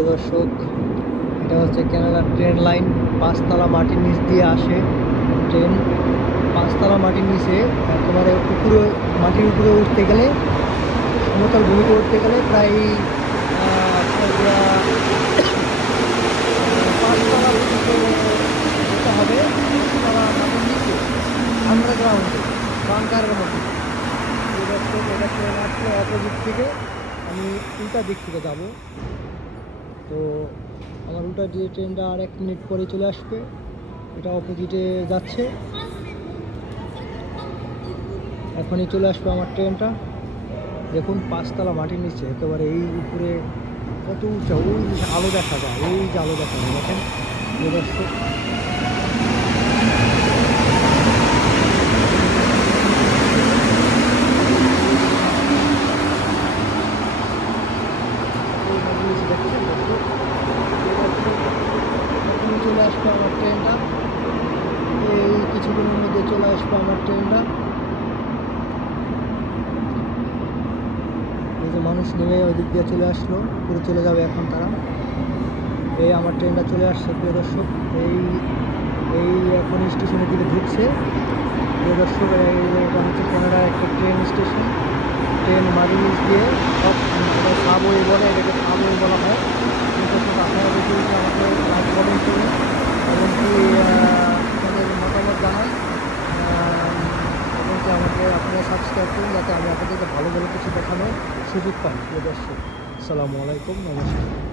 প্রিয় দর্শক, এটা হচ্ছে কেরালা ট্রেন লাইন। পাঁচতলা মাটির নিচ দিয়ে আসে ট্রেন। পাঁচতলা মাটির নিচে একেবারে উপরে, মাটির উপরে উঠতে গেলে, সমতল ভূমিতে উঠতে গেলে প্রায় পাঁচতলা পর্যন্ত যেতে হবে। পাঁচতলা মাটির নিচে আন্ডারগ্রাউন্ডে বাংকারের মধ্যে। প্রিয় দর্শক, এটা ট্রেন আসলে অপোজিট থেকে, আমি উল্টা দিক থেকে যাব। তো আমার উল্টা যে ট্রেনটা আর 1 মিনিট পরে চলে আসবে, এটা অপোজিটে যাচ্ছে। এখনই চলে আসবে আমার ট্রেনটা। দেখুন পাঁচতলা মাটির নিচে একেবারে, এই উপরে কত উঁচা, ওই আলো দেখা যায়, এই যে আলো দেখা যায় দেখেন দর্শক। চলে আসবে আমার ট্রেনটা, এই কিছুদিনের মধ্যে চলে আসবে আমার ট্রেনটা। এই যে মানুষ নেমে ওই দিক দিয়ে চলে আসলো, পুরো চলে যাবে এখন তারা। এই আমার ট্রেনটা চলে আসছে প্রিয় দর্শক। এই এই এখন স্টেশনের দিকে ঢুকছে প্রিয় দর্শক। এটা হচ্ছে কানাডার একটা ট্রেন স্টেশন। ট্রেন মাঝে দিয়ে সব সাবওয়ে বলে, এটাকে সাবওয়ে বলা হয়। কিন্তু আপনারা যদি আমাকে কমেন্ট করুন এবং কি আপনাদের মতামত জানান, এবং কি আমাকে আপনারা সাবস্ক্রাইব করুন, যাতে আমি আপনাদেরকে ভালো ভালো কিছু দেখানোর সুযোগ পাই প্রিয় দর্শক। আসসালামু আলাইকুম, নমস্কার।